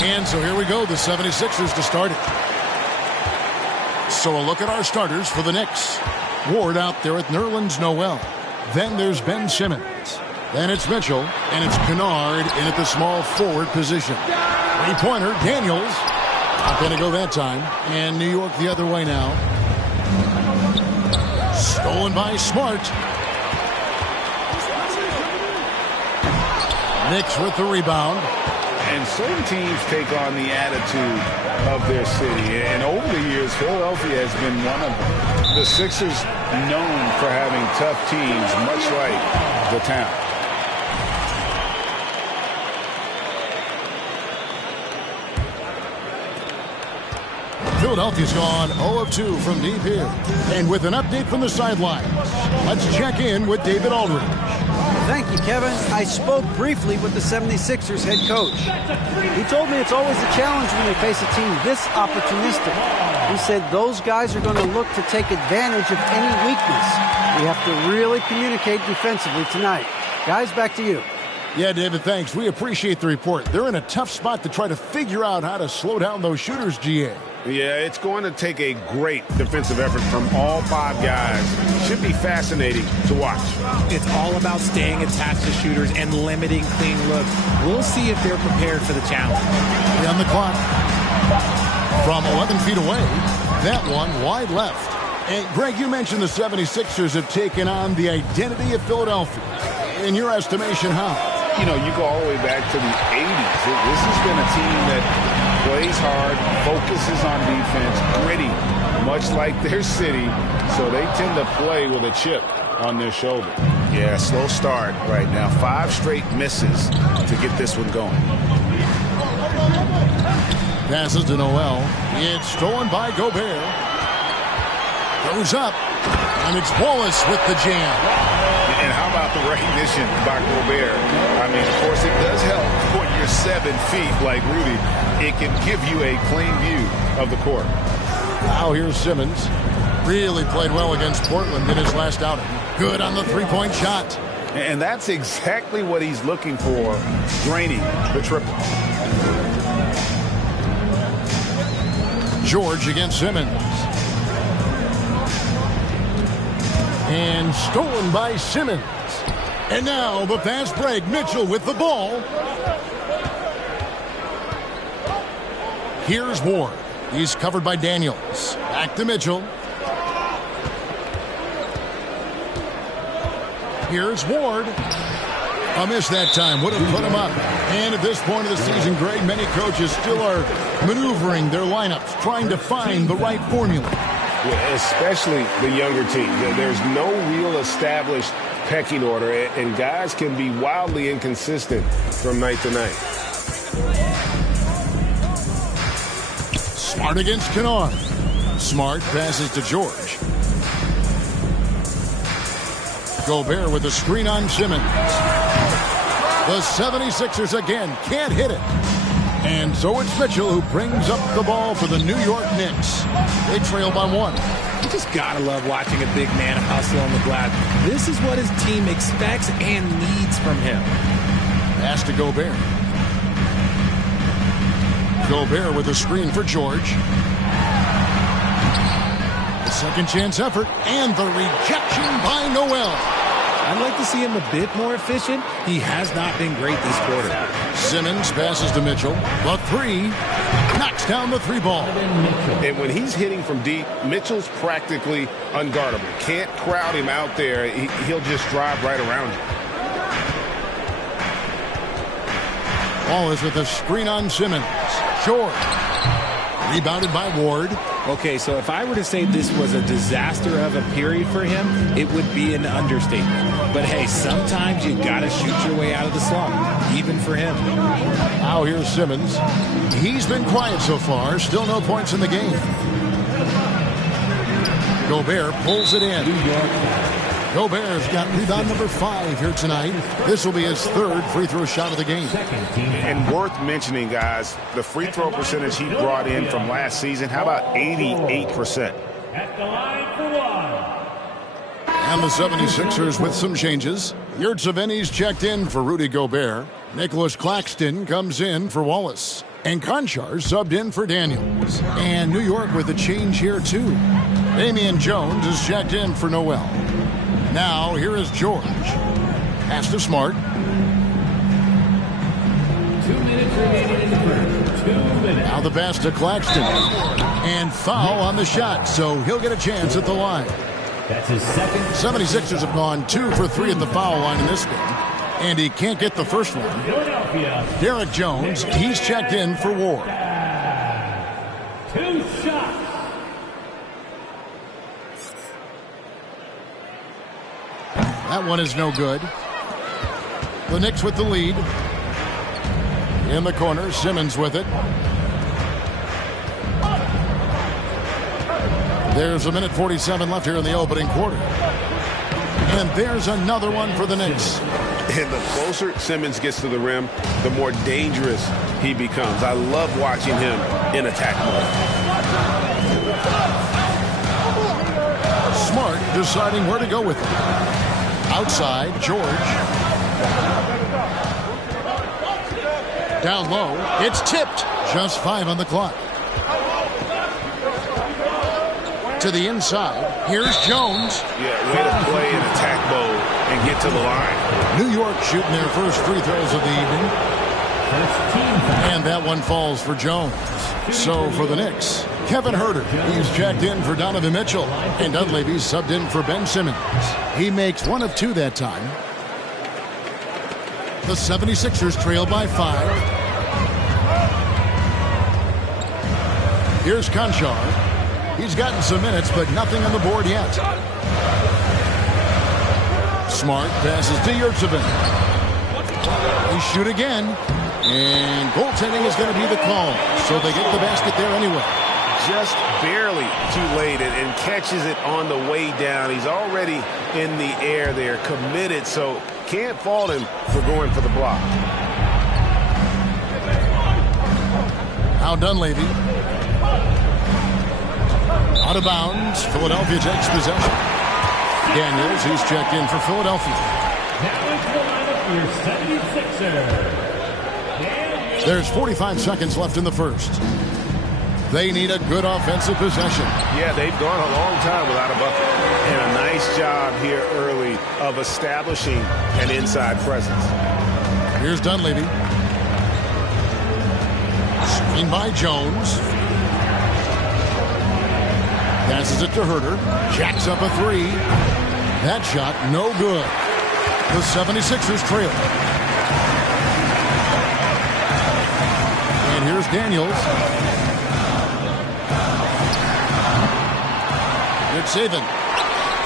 And so here we go, the 76ers to start it. So a look at our starters for the Knicks. Ward out there at Nerlens Noel. Then there's Ben Simmons. Then it's Mitchell, and it's Kennard in at the small forward position. Three-pointer, Daniels. Not going to go that time. And New York the other way now. Stolen by Smart. Knicks with the rebound. And certain teams take on the attitude of their city. And over the years, Philadelphia has been one of them. The Sixers known for having tough teams, much like the town. Philadelphia's gone 0 of 2 from deep here. And with an update from the sidelines, let's check in with David Aldridge. Thank you, Kevin. I spoke briefly with the 76ers head coach. He told me it's always a challenge when they face a team this opportunistic. He said those guys are going to look to take advantage of any weakness. We have to really communicate defensively tonight. Guys, back to you. Yeah, David, thanks. We appreciate the report. They're in a tough spot to try to figure out how to slow down those shooters, GA. Yeah, it's going to take a great defensive effort from all five guys. Should be fascinating to watch. It's all about staying attached to shooters and limiting clean looks. We'll see if they're prepared for the challenge. On the clock. From 11 feet away, that one wide left. And Greg, you mentioned the 76ers have taken on the identity of Philadelphia. In your estimation, how? You know, you go all the way back to the 80s. This has been a team that plays hard, focuses on defense, gritty, much like their city, so they tend to play with a chip on their shoulder. Yeah, slow start right now. 5 straight misses to get this one going. Passes to Noel. It's stolen by Gobert. Goes up, and it's Wallace with the jam. And how about the recognition by Gobert? I mean, of course, it does help when you're 7 feet like Rudy. It can give you a clean view of the court. Now here's Simmons. Really played well against Portland in his last outing. Good on the three-point shot. And that's exactly what he's looking for, draining the triple. George against Simmons. And stolen by Simmons. And now the fast break. Mitchell with the ball. Here's Ward. He's covered by Daniels. Back to Mitchell. Here's Ward. A miss that time. Would have put him up. And at this point of the season, Greg, many coaches still are maneuvering their lineups, trying to find the right formula. Yeah, especially the younger team. There's no real established pecking order, and guys can be wildly inconsistent from night to night. Smart against Kennard. Smart passes to George. Gobert with a screen on Simmons. The 76ers again can't hit it. And so it's Mitchell who brings up the ball for the New York Knicks. They trail by 1. You just gotta love watching a big man hustle on the glass. This is what his team expects and needs from him. Pass to Gobert. Gobert with a screen for George. The second chance effort and the rejection by Noel. I'd like to see him a bit more efficient. He has not been great this quarter. Simmons passes to Mitchell. The 3 knocks down the 3 ball. And when he's hitting from deep, Mitchell's practically unguardable. Can't crowd him out there. He'll just drive right around you. Wallace with a screen on Simmons. Short. Rebounded by Ward. Okay, so if I were to say this was a disaster of a period for him, it would be an understatement. But hey, sometimes you gotta shoot your way out of the slump, even for him. Now here's Simmons. He's been quiet so far. Still no points in the game. Gobert pulls it in. Gobert's got rebound number 5 here tonight. This will be his 3rd free throw shot of the game. And worth mentioning, guys, the free throw percentage he brought in from last season, how about 88%? At the line for 1. And the 76ers with some changes. Yurtseven's checked in for Rudy Gobert. Nicholas Claxton comes in for Wallace. And Conchar subbed in for Daniels. And New York with a change here, too. Damian Jones is checked in for Noel. Now, here is George. Pass to Smart. 2 minutes remaining in the first. 2 minutes. Now the pass to Claxton. And foul on the shot, so he'll get a chance at the line. That's his second. 76ers have gone 2 for 3 at the foul line in this game. And he can't get the first one. Philadelphia. Derek Jones, he's checked in for Ward. 2 shots. That one is no good. The Knicks with the lead. In the corner, Simmons with it. There's 1:47 left here in the opening quarter. And there's another one for the Knicks. And the closer Simmons gets to the rim, the more dangerous he becomes. I love watching him in attack mode. Smart deciding where to go with it. Outside, George. Down low, it's tipped. Just 5 on the clock. To the inside, here's Jones. Yeah, way to play in attack mode and get to the line. New York shooting their first free throws of the evening. And that one falls for Jones. So for the Knicks, Kevin Huerter, he's checked in for Donovan Mitchell. And Dunleavy's subbed in for Ben Simmons. He makes 1 of 2 that time. The 76ers trail by 5. Here's Conchar. He's gotten some minutes, but nothing on the board yet. Smart passes to Yurtsevin. He shoot again. And goaltending is going to be the call. So they get the basket there anyway. Just barely too late and catches it on the way down. He's already in the air there, committed, so can't fault him for going for the block. Now Dunleavy. Out of bounds. Philadelphia takes possession. Daniels, he's checked in for Philadelphia. Now it's the lineup for your 76ers. There's 45 seconds left in the first. They need a good offensive possession. Yeah, they've gone a long time without a bucket. And a nice job here early of establishing an inside presence. Here's Dunleavy. Screen by Jones. Passes it to Huerter. Jacks up a 3. That shot, no good. The 76ers trail. And here's Daniels. Good saving.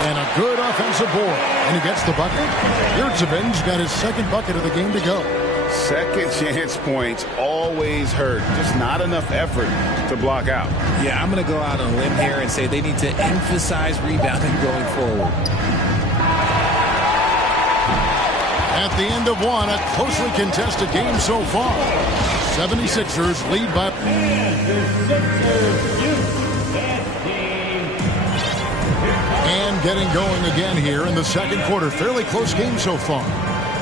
And a good offensive board. And he gets the bucket. Yurtseven's got his second bucket of the game to go. Second chance points always hurt. Just not enough effort to block out. Yeah, I'm going to go out on a limb here and say they need to emphasize rebounding going forward. At the end of one, a closely contested game so far. 76ers lead by... And getting going again here in the second quarter. Fairly close game so far.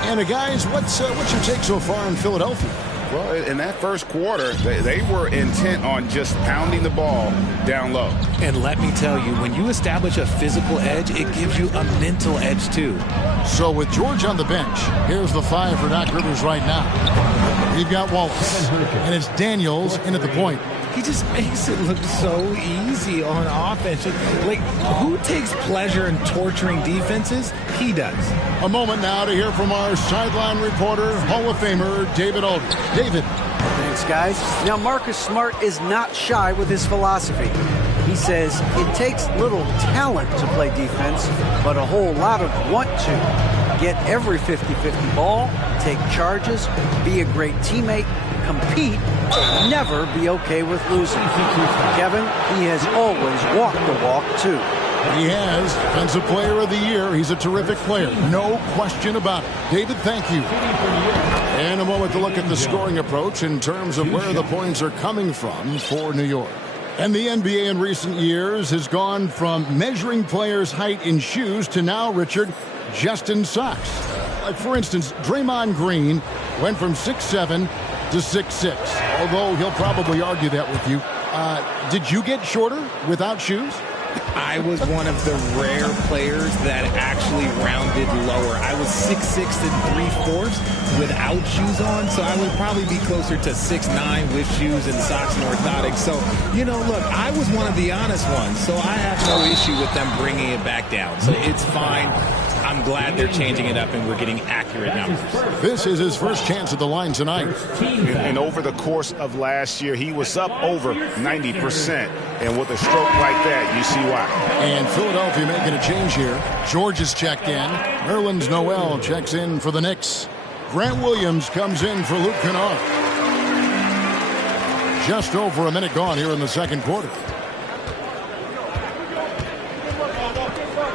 And guys, what's your take so far in Philadelphia? Well, in that first quarter, they were intent on just pounding the ball down low. And let me tell you, when you establish a physical edge, it gives you a mental edge too. So with George on the bench, here's the 5 for Doc Rivers right now. We've got Wallace, and it's Daniels in at the point. He just makes it look so easy on offense. Like, who takes pleasure in torturing defenses? He does. A moment now to hear from our sideline reporter, Hall of Famer, David Aldridge. David. Thanks, guys. Now, Marcus Smart is not shy with his philosophy. He says it takes little talent to play defense, but a whole lot of want to. Get every 50-50 ball, take charges, be a great teammate, compete, never be okay with losing. Kevin, he has always walked the walk, too. He has. Defensive Player of the Year. He's a terrific player. No question about it. David, thank you. And a moment to look at the scoring approach in terms of where the points are coming from for New York. And the NBA in recent years has gone from measuring players' height in shoes to now, Richard, just in socks. Like, for instance, Draymond Green went from 6'7" to 6'6", although he'll probably argue that with you. Did you get shorter without shoes? I was one of the rare players that actually rounded lower. I was 6'6" and 3/4 without shoes on, so I would probably be closer to 6'9" with shoes and socks and orthotics. So, look, I was one of the honest ones, so I have no issue with them bringing it back down. So it's fine. I'm glad they're changing it up and we're getting accurate numbers. This is his first chance at the line tonight. And over the course of last year, he was up over 90%. And with a stroke like that, you see why. And Philadelphia making a change here. George is checked in. Nerlens Noel checks in for the Knicks. Grant Williams comes in for Luke Kennard. Just over a minute gone here in the second quarter.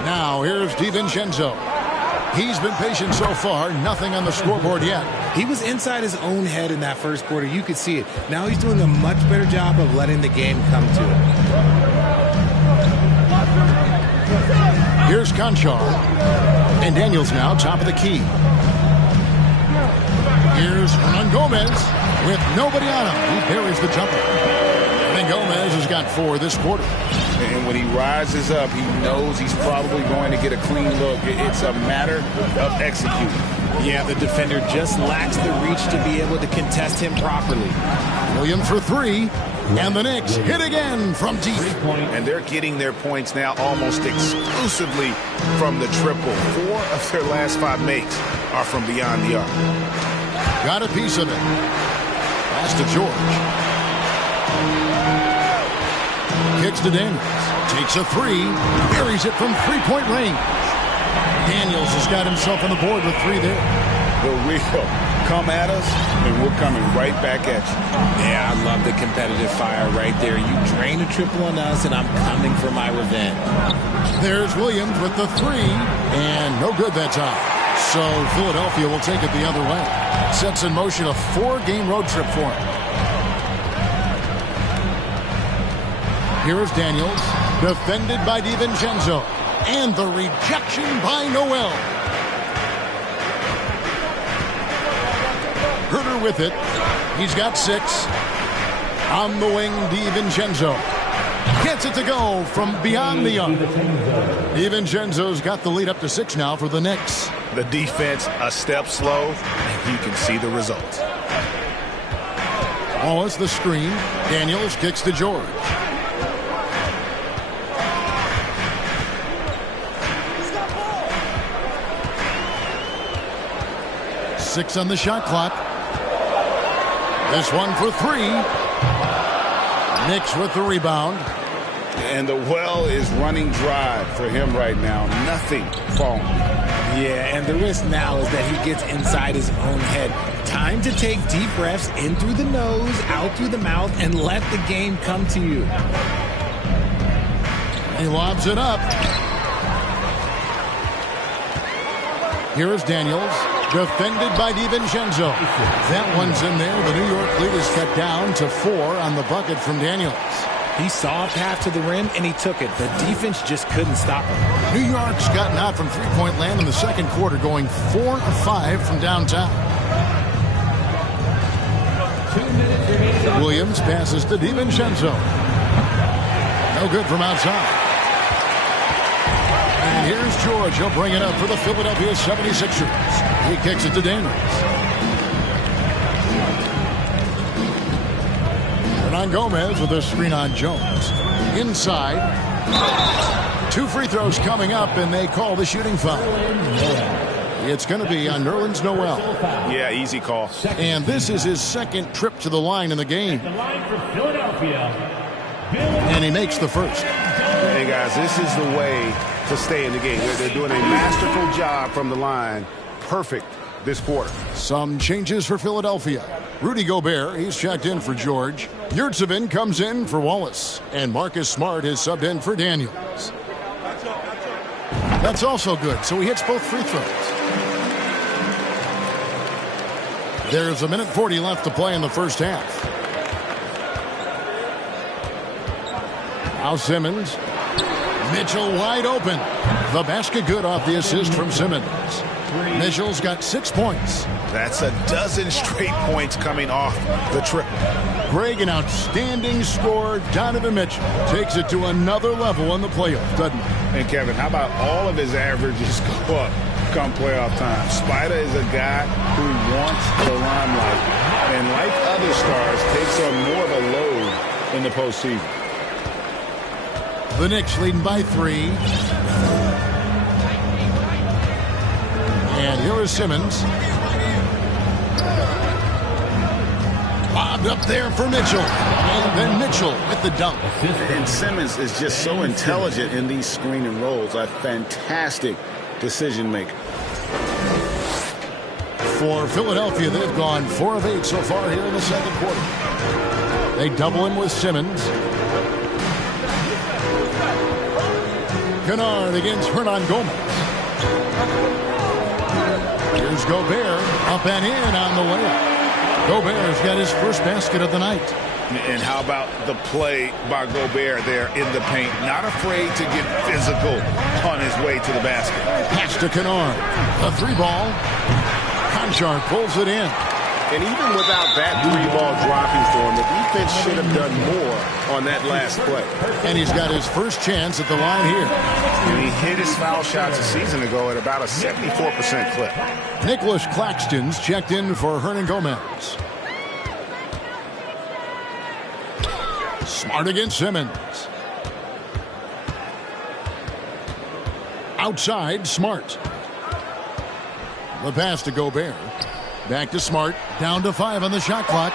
Now here's DiVincenzo. He's been patient so far. Nothing on the scoreboard yet. He was inside his own head in that first quarter. You could see it. Now he's doing a much better job of letting the game come to him. Here's Conchar. And Daniels now top of the key. Here's Hernan Gomez with nobody on him. He buries the jumper. And Gomez has got 4 this quarter. And when he rises up, he knows he's probably going to get a clean look. It's a matter of executing. Yeah, the defender just lacks the reach to be able to contest him properly. Williams for 3. And the Knicks hit again from deep. And they're getting their points now almost exclusively from the triple. 4 of their last 5 makes are from beyond the arc. Got a piece of it. Pass to George. Kicks to Daniels. Takes a 3. Buries it from 3-point range. Daniels has got himself on the board with 3 there. The real come at us, and we're coming right back at you. Yeah, I love the competitive fire right there. You drain a triple on us, and I'm coming for my revenge. There's Williams with the 3. And no good that time. So Philadelphia will take it the other way. Sets in motion a 4-game road trip for him. Here is Daniels, defended by DiVincenzo, and the rejection by Noel. Herter with it. He's got 6. On the wing, DiVincenzo. Gets it to go from beyond the arc. DiVincenzo's got the lead up to 6 now for the Knicks. The defense a step slow, and you can see the result. Wallace the screen. Daniels kicks to George. 6 on the shot clock. This one for 3. Knicks with the rebound. And the well is running dry for him right now. Nothing falling. Yeah, and the risk now is that he gets inside his own head. Time to take deep breaths in through the nose, out through the mouth, and let the game come to you. He lobs it up. Here is Daniels, defended by DiVincenzo. That one's in there. The New York lead is cut down to 4 on the bucket from Daniels. He saw a path to the rim, and he took it. The defense just couldn't stop him. New York's gotten out from three-point land in the second quarter, going 4 of 5 from downtown. Williams passes to DiVincenzo. No good from outside. And here's George. He'll bring it up for the Philadelphia 76ers. He kicks it to Daniels. Hernan Gomez with a screen on Jones. Inside. 2 free throws coming up, and they call the shooting foul. It's going to be on Nerlens Noel. Yeah, easy call. And this is his second trip to the line in the game. The line for Philadelphia. And he makes the first. Hey, guys, this is the way to stay in the game. They're doing a masterful job from the line. Perfect this quarter. Some changes for Philadelphia. Rudy Gobert, he's checked in for George. Yurtsevin comes in for Wallace. And Marcus Smart is subbed in for Daniels. That's also good, so he hits both free throws. There's a minute 40 left to play in the first half. Now Simmons. Mitchell wide open. The basket good off the assist from Simmons. Mitchell's got 6 points. That's a dozen straight points coming off the trip. Greg, an outstanding scorer. Donovan Mitchell takes it to another level in the playoffs, doesn't he? And Kevin, how about all of his averages go up come playoff time? Spider is a guy who wants the limelight, and like other stars, takes on more of a load in the postseason. The Knicks leading by 3. And here is Simmons. Lobbed up there for Mitchell. And then Mitchell with the dunk. And Simmons is just so intelligent in these screen and rolls. A fantastic decision maker. For Philadelphia, they've gone 4 of 8 so far here in the second quarter. They double him with Simmons. Kennard against Hernan Gomez. Here's Gobert up and in on the layup. Gobert's got his first basket of the night. And how about the play by Gobert there in the paint? Not afraid to get physical on his way to the basket. Pass to Kennard. The 3-ball. Conchar pulls it in. And even without that 3-ball dropping for him, the defense should have done more on that last play. And he's got his first chance at the line here. And he hit his foul shots a season ago at about a 74% clip. Nicholas Claxton's checked in for Hernan Gomez. Smart against Simmons. Outside, Smart. The pass to Gobert. Back to Smart. Down to 5 on the shot clock.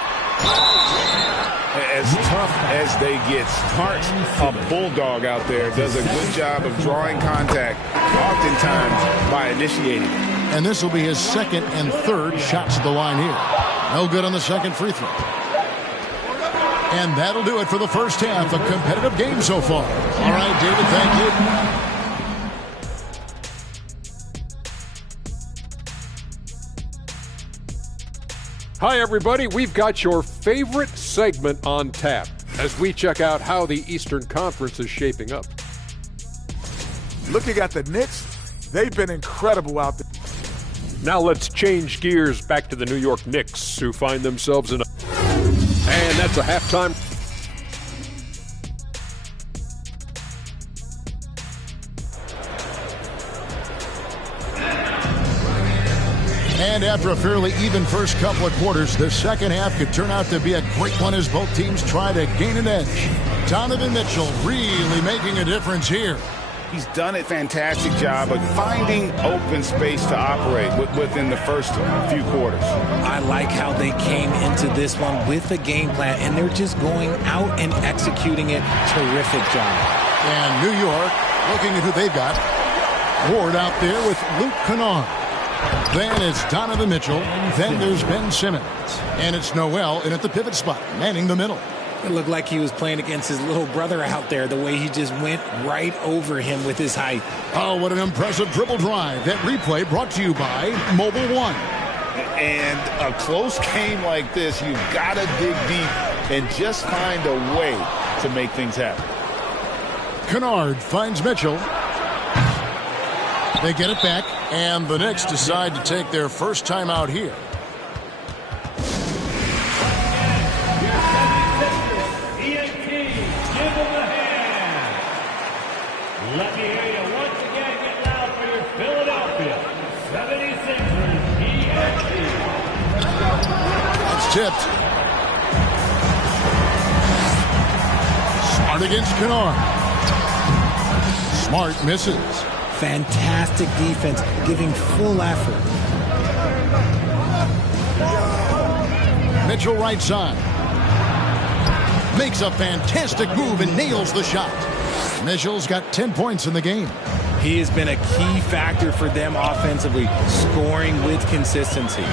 As tough as they get, Smart, a bulldog out there, does a good job of drawing contact, oftentimes by initiating. And this will be his second and third shots at the line here. No good on the second free throw. And that'll do it for the first half. A competitive game so far. All right, David, thank you. Hi, everybody. We've got your favorite segment on tap as we check out how the Eastern Conference is shaping up. Looking at the Knicks, they've been incredible out there. Now let's change gears back to the New York Knicks, who find themselves in a... And that's a halftime. And after a fairly even first couple of quarters, the second half could turn out to be a great one as both teams try to gain an edge. Donovan Mitchell really making a difference here. He's done a fantastic job of finding open space to operate within the first few quarters. I like how they came into this one with a game plan, and they're just going out and executing it. Terrific job. And New York, looking at who they've got. Ward out there with Luke Kennard. Then it's Donovan Mitchell. Then there's Ben Simmons. And it's Noel in at the pivot spot, manning the middle. It looked like he was playing against his little brother out there, the way he just went right over him with his height. Oh, what an impressive dribble drive. That replay brought to you by Mobile One. And a close game like this, you've got to dig deep and just find a way to make things happen. Kennard finds Mitchell. They get it back, and the Knicks decide to take their first time out here. Let me hear you once again. Get loud for your Philadelphia 76ers ENT. It's tipped. Smart against Kennard. Smart misses. Fantastic defense, giving full effort. Mitchell right side. Makes a fantastic move and nails the shot. Mitchell's got 10 points in the game. He has been a key factor for them offensively, scoring with consistency.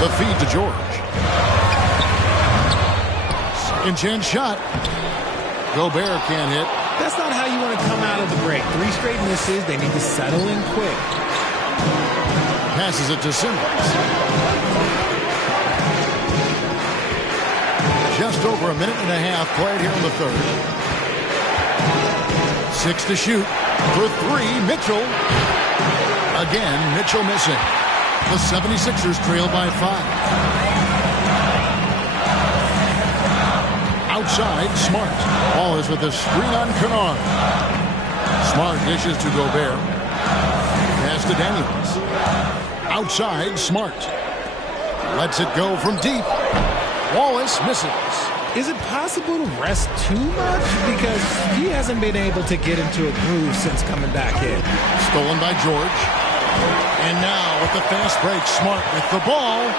The feed to George. Second chance shot. Gobert can't hit. That's not how you want to come out of the break. 3 straight misses. They need to settle in quick. Passes it to Simmons. Just over a minute and a half played here in the third. 6 to shoot. For 3, Mitchell. Again, Mitchell missing. The 76ers trail by 5. Outside, Smart. Ball is with a screen on Kennard. Smart dishes to Gobert. Pass to Daniels. Outside, Smart. Lets it go from deep. Wallace misses. Is it possible to rest too much? Because he hasn't been able to get into a groove since coming back in. Stolen by George. And now with the fast break, Smart with the ball.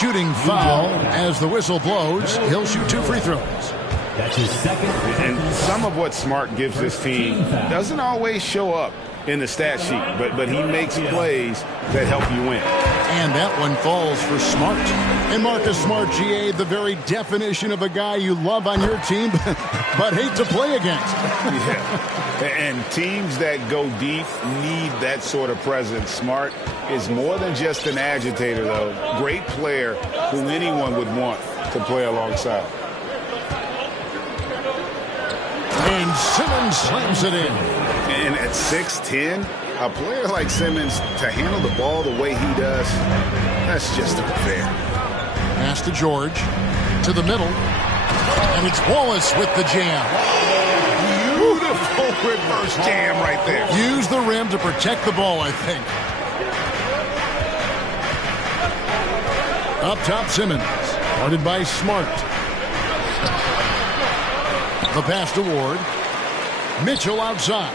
Shooting foul as the whistle blows. He'll shoot 2 free throws. That's his second. And some of what Smart gives this team doesn't always show up in the stat sheet, but he makes plays that help you win. And that one falls for Smart. And Marcus Smart, GA, the very definition of a guy you love on your team, but hate to play against. Yeah. And teams that go deep need that sort of presence. Smart is more than just an agitator, though. Great player who anyone would want to play alongside. And Simmons slams it in. And at 6'10", a player like Simmons, to handle the ball the way he does, that's just unfair. Pass to George. To the middle. And it's Wallace with the jam. Beautiful reverse jam right there. Use the rim to protect the ball, I think. Up top, Simmons. Guarded by Smart. The pass to Ward. Mitchell outside.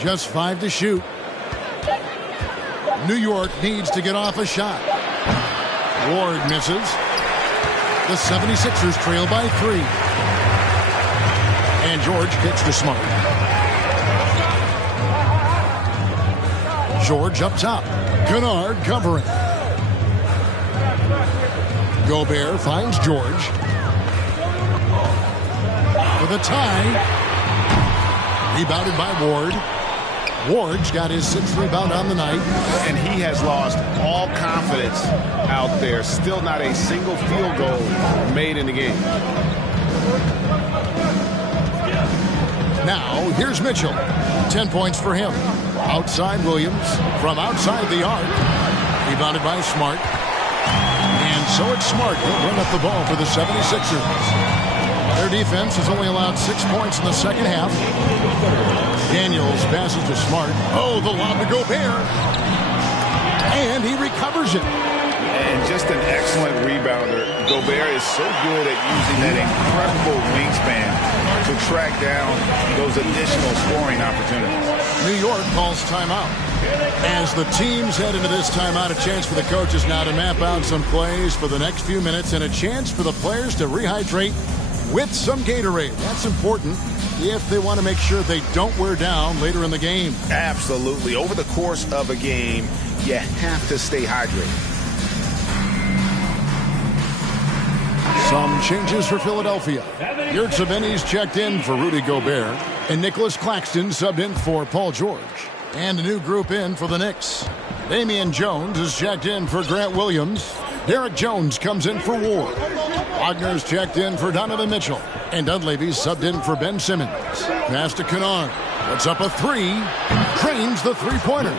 Just 5 to shoot. New York needs to get off a shot. Ward misses. The 76ers trail by 3. And George kicks to Smart. George up top. Kennard covering. Gobert finds George. With a tie. Rebounded by Ward. Ward's got his 6th rebound on the night. And he has lost all confidence out there. Still not a single field goal made in the game. Now, here's Mitchell. 10 points for him. Outside Williams. From outside the arc. Rebounded by Smart. And so it's Smart. He'll run up the ball for the 76ers. Their defense has only allowed 6 points in the second half. Daniels passes to Smart. Oh, the lob to Gobert. And he recovers it. And just an excellent rebounder. Gobert is so good at using that incredible wingspan to track down those additional scoring opportunities. New York calls timeout. As the teams head into this timeout, a chance for the coaches now to map out some plays for the next few minutes and a chance for the players to rehydrate with some Gatorade. That's important if they want to make sure they don't wear down later in the game. Absolutely. Over the course of a game, you have to stay hydrated. Some changes for Philadelphia. Yurt Savini's checked in for Rudy Gobert. And Nicholas Claxton subbed in for Paul George. And a new group in for the Knicks. Damian Jones is checked in for Grant Williams. Derek Jones comes in for Ward. Wagner's checked in for Donovan Mitchell. And Dunleavy's subbed in for Ben Simmons. Pass to Kennard. Puts up a 3. Drains the three-pointer.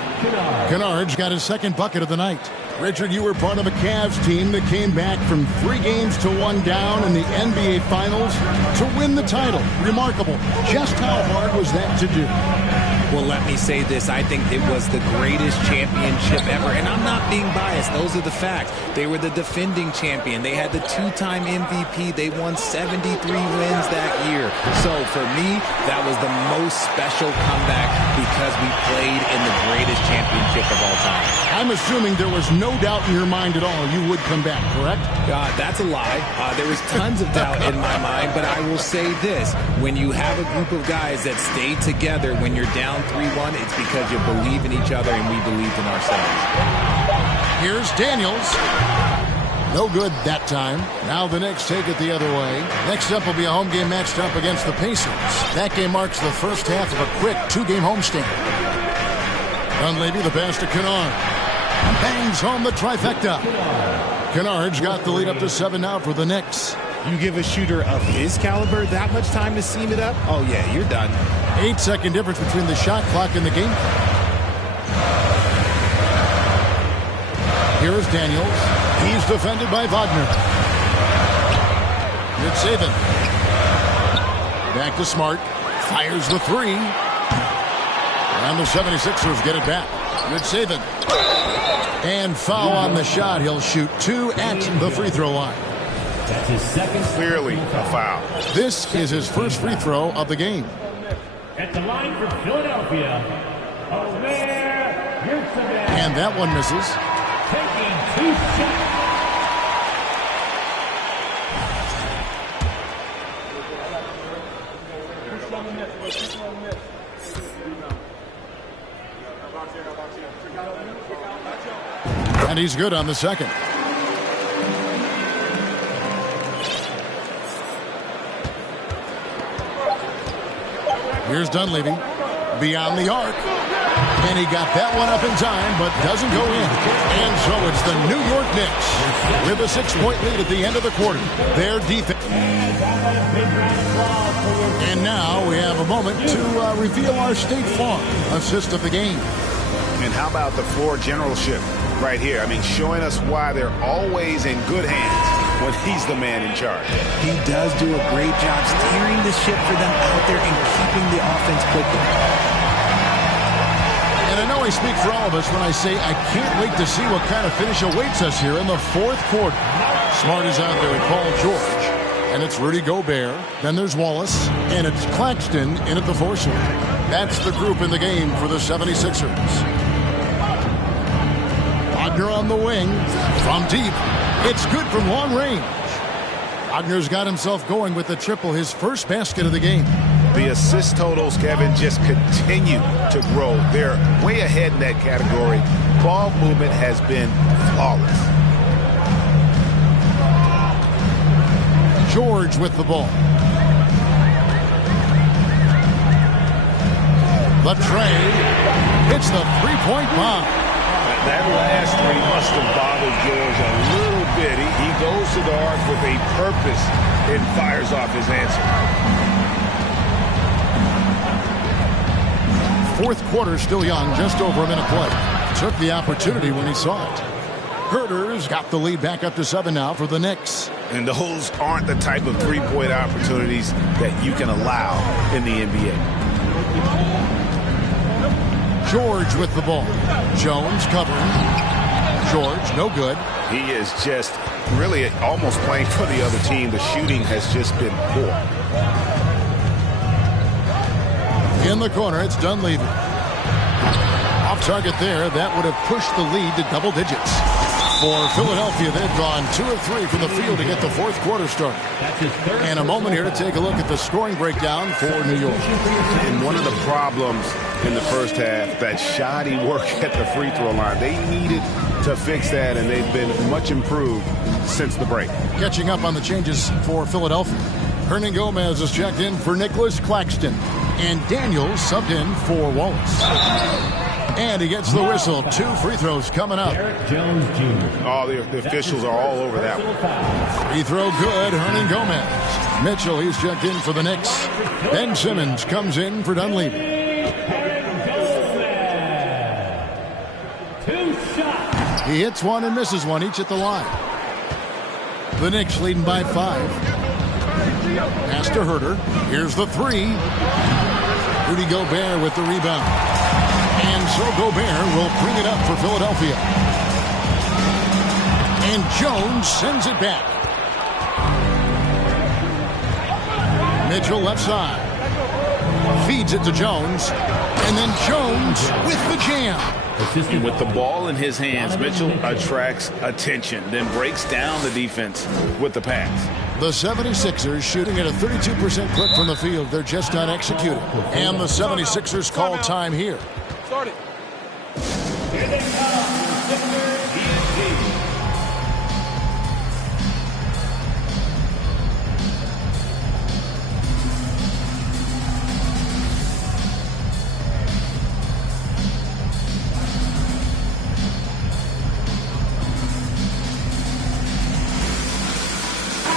Kennard's got his 2nd bucket of the night. Richard, you were part of a Cavs team that came back from 3 games to 1 down in the NBA Finals to win the title. Remarkable. Just how hard was that to do? Well, let me say this. I think it was the greatest championship ever. And I'm not being biased. Those are the facts. They were the defending champion. They had the 2-time MVP. They won 73 wins that year. So for me, that was the most special comeback because we played in the greatest championship of all time. I'm assuming there was no doubt in your mind at all you would come back, correct? That's a lie. There was tons of doubt in my mind, but I will say this. When you have a group of guys that stay together when you're down 3-1, it's because you believe in each other and we believed in ourselves. Here's Daniels. No good that time. Now the Knicks take it the other way. Next up will be a home game matched up against the Pacers. That game marks the first half of a quick 2-game homestand. Dunleavy, the pass to Kennard. Bangs home the trifecta. Kennard's got the lead up to 7 now for the Knicks. You give a shooter of his caliber that much time to seam it up, oh yeah, you're done. 8-second difference between the shot clock and the game clock. Here is Daniels. He's defended by Wagner. It's Saban. Back to Smart. Fires the three. And the 76ers get it back. Good saving. And foul on the shot. He'll shoot 2 at the free throw line. That's his second. Clearly a foul. This is his first free throw of the game. At the line for Philadelphia, And that one misses. taking 2 shots. And he's good on the second. Here's Dunleavy. Beyond the arc. And he got that one up in time, but doesn't go in. And so it's the New York Knicks with a 6-point lead at the end of the quarter. Their defense. And now we have a moment to reveal our State Farm assist of the game. And how about the floor generalship right here? I mean, showing us why they're always in good hands when he's the man in charge. He does do a great job steering the ship for them out there and keeping the offense clicking. And I know I speak for all of us when I say I can't wait to see what kind of finish awaits us here in the fourth quarter. Smart is out there with Paul George. And it's Rudy Gobert. Then there's Wallace. And it's Claxton in at the foursome. That's the group in the game for the 76ers. Wagner on the wing. From deep. It's good from long range. Wagner's got himself going with the triple, his first basket of the game. The assist totals, Kevin, just continue to grow. They're way ahead in that category. Ball movement has been flawless. George with the ball. The trade hits the three-point bomb. That last three must have bothered George a little bit. He goes to the arc with a purpose and fires off his answer. Fourth quarter still young, just over a minute play. Took the opportunity when he saw it. Herter's got the lead back up to 7 now for the Knicks. And those aren't the type of three-point opportunities that you can allow in the NBA. George with the ball. Jones covering. George, no good. He is just really almost playing for the other team. The shooting has just been poor. In the corner, it's Dunleavy. Off target there. That would have pushed the lead to double digits. For Philadelphia, they've gone 2 of 3 from the field to get the fourth quarter started. And a moment here to take a look at the scoring breakdown for New York. And one of the problems in the first half, that shoddy work at the free throw line. They needed to fix that, and they've been much improved since the break. Catching up on the changes for Philadelphia. Hernan Gomez is checked in for Nicholas Claxton. And Daniels subbed in for Wallace. And he gets the whistle. 2 free throws coming up. Jones Jr. Oh, the officials are all over that one. Free throw good. Hernan Gomez. Mitchell, he's checked in for the Knicks. Ben Simmons comes in for Dunleavy. 2 shots. He hits one and misses one, each at the line. The Knicks leading by 5. Pass to Herter. Here's the 3. Rudy Gobert with the rebound. And so Gobert will bring it up for Philadelphia. And Jones sends it back. Mitchell left side. Feeds it to Jones. And then Jones with the jam. And with the ball in his hands, Mitchell attracts attention, then breaks down the defense with the pass. The 76ers shooting at a 32% clip from the field. They're just not executing. And the 76ers call time here. Started. Here they come, the Sixers ENT.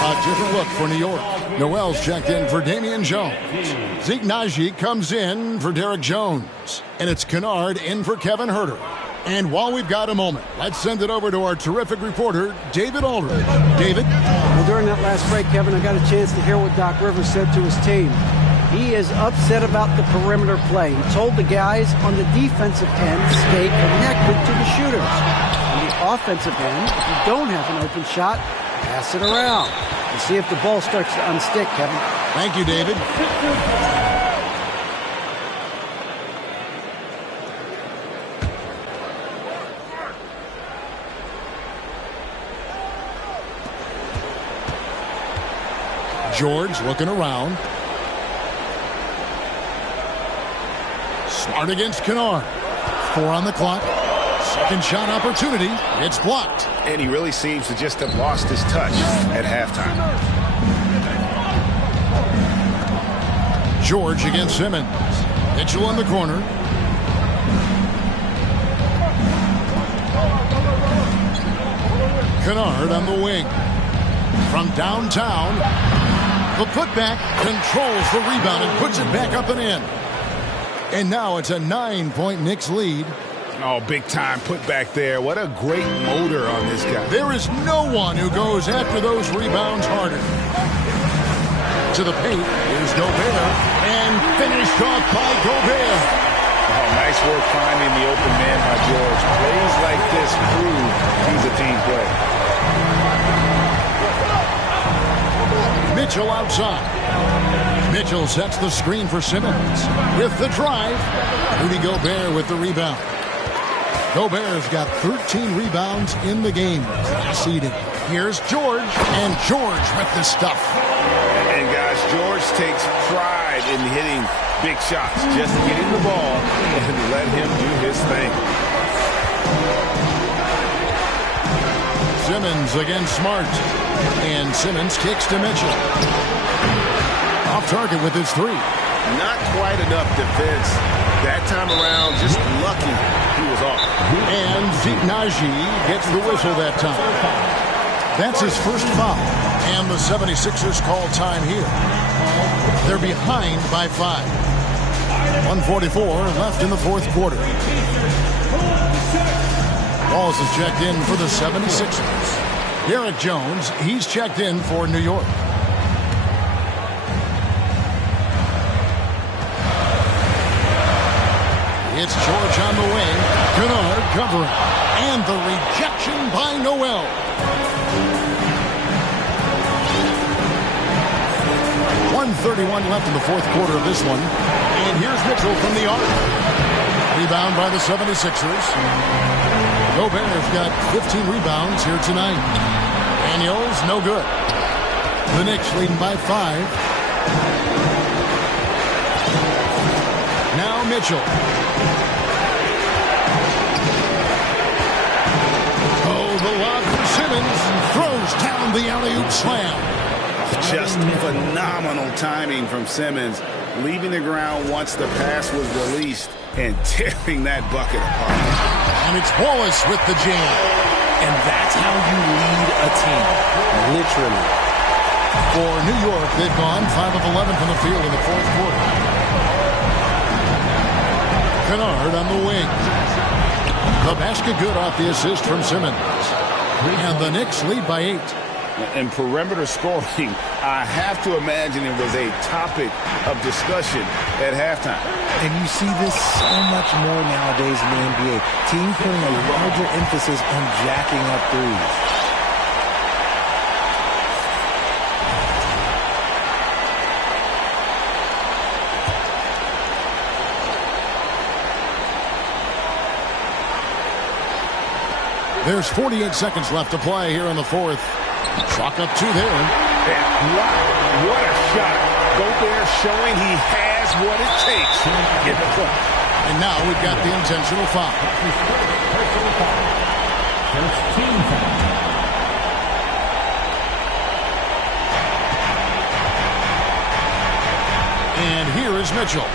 A different look for New York. Noel's checked in for Damian Jones. Zeke Naji comes in for Derek Jones. And it's Kennard in for Kevin Herter. And while we've got a moment, let's send it over to our terrific reporter, David Aldridge. David? Well, during that last break, Kevin, I got a chance to hear what Doc Rivers said to his team. He is upset about the perimeter play. He told the guys on the defensive end to stay connected to the shooters. On the offensive end, if you don't have an open shot, pass it around. And see if the ball starts to unstick, Kevin. Thank you, David. George looking around. Smart against Kennard. 4 on the clock. Second shot opportunity. It's blocked. And he really seems to just have lost his touch at halftime. George against Simmons. Mitchell in the corner. Kennard on the wing. From downtown. The putback controls the rebound and puts it back up and in. And now it's a 9-point Knicks lead. Oh, big time put back there. What a great motor on this guy. There is no one who goes after those rebounds harder. To the paint, here's Gobert, and finished off by Gobert. Oh, nice work finding the open man by George. Plays like this prove he's a team player. Mitchell outside. Mitchell sets the screen for Simmons. With the drive, Rudy Gobert with the rebound. Gobert's got 13 rebounds in the game this evening. Here's George, and George with the stuff. And guys, George takes pride in hitting big shots. Just getting the ball and let him do his thing. Simmons against Smart. And Simmons kicks to Mitchell. Off target with his 3. Not quite enough defense that time around. Just lucky he was off. And Zeke Naji gets the whistle that time. That's his first foul. And the 76ers call time here. They're behind by 5. 1:44 left in the fourth quarter. Balls is checked in for the 76ers. Derek Jones, he's checked in for New York. It's George on the wing. Kennard covering. And the rejection by Noel. .131 left in the fourth quarter of this one. And here's Mitchell from the arc. Rebound by the 76ers. Gobert's got 15 rebounds here tonight. Daniels, no good. The Knicks leading by 5. Now Mitchell. Oh, the lob for Simmons. Throws down the alley-oop slam. Just phenomenal timing from Simmons. Leaving the ground once the pass was released and tearing that bucket apart. And it's Wallace with the jam. And that's how you lead a team. Literally. For New York, they've gone 5 of 11 from the field in the fourth quarter. Kennard on the wing. The basket good off the assist from Simmons. And the Knicks lead by 8. And perimeter scoring, I have to imagine it was a topic of discussion at halftime. And you see this so much more nowadays in the NBA. Teams putting a larger emphasis on jacking up threes. There's 48 seconds left to play here in the fourth. Chalk up 2 there. And wow, what a shot. Gobert showing he has what it takes to get the club. And now we've got the intentional foul. First team foul. And here is Mitchell.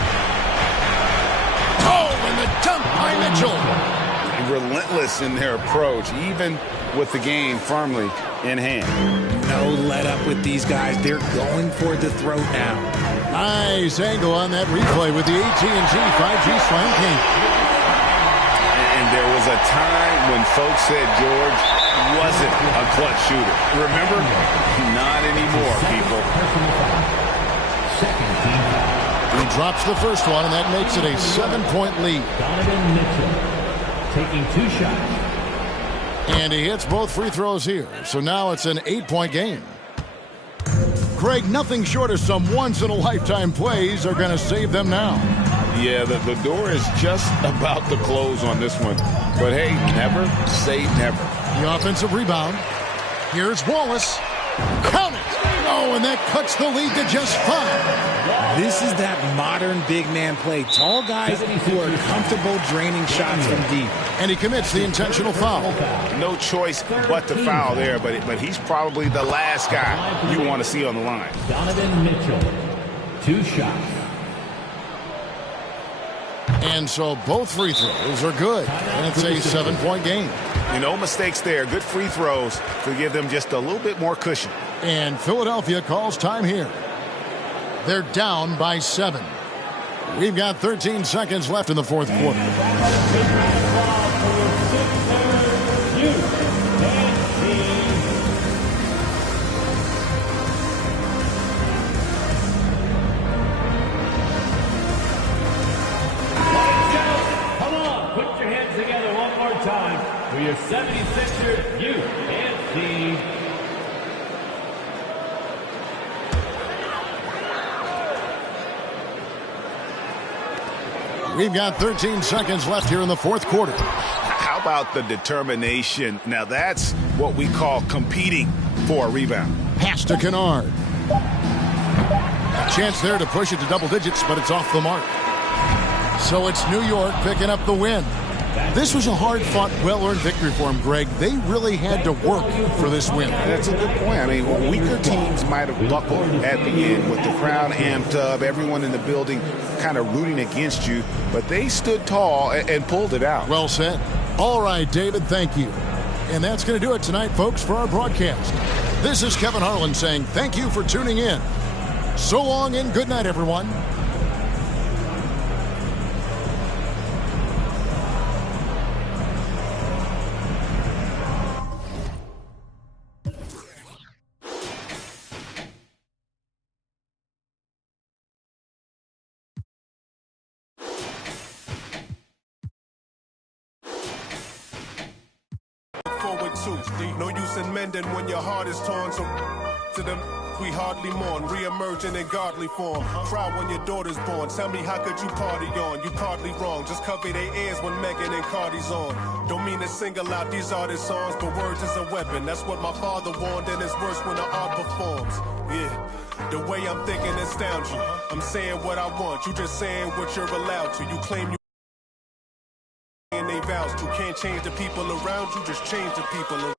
Oh, and the dunk by Mitchell. relentless in their approach, even with the game firmly in hand. No let up with these guys. They're going for the throat now. Nice angle on that replay with the AT&T 5G Slam King. And there was a time when folks said George wasn't a clutch shooter. Remember? Not anymore, people. He drops the first one, and that makes it a 7-point lead. Donovan Mitchell taking 2 shots. And he hits both free throws here. So now it's an 8-point game. Greg, nothing short of some once-in-a-lifetime plays are going to save them now. Yeah, the door is just about to close on this one. But hey, never say never. The offensive rebound. Here's Wallace. Count it! Oh, and that cuts the lead to just 5. This is that modern big man play. Tall guys who are comfortable draining shots from deep. And he commits the intentional foul. No choice but to foul there, but he's probably the last guy you want to see on the line. Donovan Mitchell, 2 shots. And so both free throws are good. And it's a 7-point game. No mistakes there. Good free throws to give them just a little bit more cushion. And Philadelphia calls time here. They're down by 7. We've got 13 seconds left in the fourth quarter. Come on, put your hands together one more time for your 76ers youth and team. We've got 13 seconds left here in the fourth quarter. How about the determination? Now that's what we call competing for a rebound. Pass to Kennard. A chance there to push it to double digits, but it's off the mark. So it's New York picking up the win. This was a hard-fought, well-earned victory for them, Greg. They really had to work for this win. That's a good point. I mean, weaker teams might have buckled at the end with the crowd amped up, everyone in the building kind of rooting against you, but they stood tall and pulled it out. Well said. All right, David, thank you. And that's going to do it tonight, folks, for our broadcast. This is Kevin Harlan saying thank you for tuning in. So long and good night, everyone. No use in mending when your heart is torn. So to them, we hardly mourn, re-emerging in godly form. Cry when your daughter's born. Tell me, how could you party on? You partly wrong. Just cover their ears when Megan and Cardi's on. Don't mean to single out these artists' songs, but words is a weapon. That's what my father warned, and it's worse when the art performs. Yeah, the way I'm thinking astounds you. I'm saying what I want. You just saying what you're allowed to. You claim you and they vows to. Can't change the people around you, just change the people around you.